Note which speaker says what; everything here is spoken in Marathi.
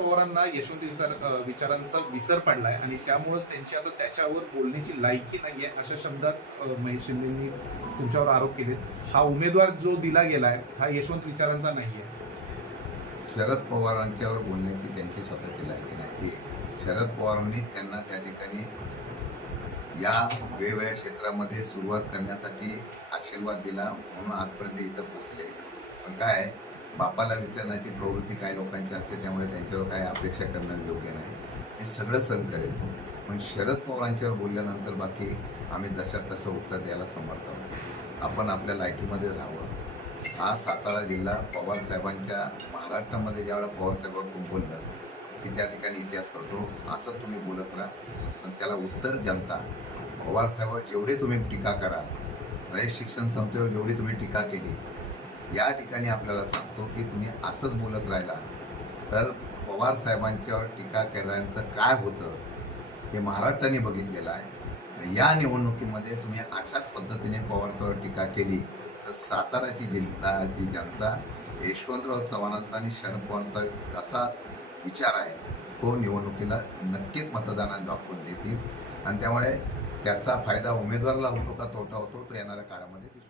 Speaker 1: पवारांना यशवंत विचार विचारांचा विसर पडलाय आणि त्यामुळेच त्यांची आता त्याच्यावर बोलण्याची लायकी नाहीये अशा शब्दात महेश शिंदेंनी तुमच्यावर आरोप केलेत. हा उमेदवार जो दिला गेलाय हा यशवंत विचारांचा नाहीये.
Speaker 2: शरद पवारांच्यावर बोलण्याची त्यांची स्वतःची लायकी नाही शरद पवारांनी त्यांना त्या ठिकाणी या वेगवेगळ्या क्षेत्रामध्ये सुरुवात करण्यासाठी आशीर्वाद दिला म्हणून आजपर्यंत इथं पोचले पण काय आहे, बापाला विचारण्याची प्रवृत्ती काही लोकांची असते त्यामुळे त्यांच्यावर काय अपेक्षा करणं योग्य नाही. हे सगळं सहन करेल. पण शरद पवारांच्यावर बोलल्यानंतर बाकी आम्ही जशात तसं उत्तर द्यायला समर्थ आहोत. आपण आपल्या लायकीमध्ये राहावं. हा सातारा जिल्हा पवार साहेबांच्या महाराष्ट्रामध्ये ज्यावेळेला पवारसाहेबांकडून बोललं की त्या ठिकाणी इतिहास करतो असं तुम्ही बोलत राहा. पण त्याला उत्तर जनता पवारसाहेबांवर जेवढे तुम्ही टीका कराल रयत शिक्षण संस्थेवर जेवढी तुम्ही टीका केली या ठिकाणी आपल्याला सांगतो की तुम्ही असंच बोलत राहिला तर पवार साहेबांच्यावर टीका करण्याचं काय होतं हे महाराष्ट्राने बघितलेलं आहे. या निवडणुकीमध्ये तुम्ही अशाच पद्धतीने पवारसाहेबांवर टीका केली तर साताराची जिल्हा जी जनता यशवंतराव चव्हाणांचा आणि शरद पवारांचा कसा विचार आहे तो निवडणुकीला नक्कीच मतदानात दाखवून देतील. आणि त्यामुळे त्याचा फायदा उमेदवाराला होतो का तोटा होतो तो येणाऱ्या काळामध्ये दिसतो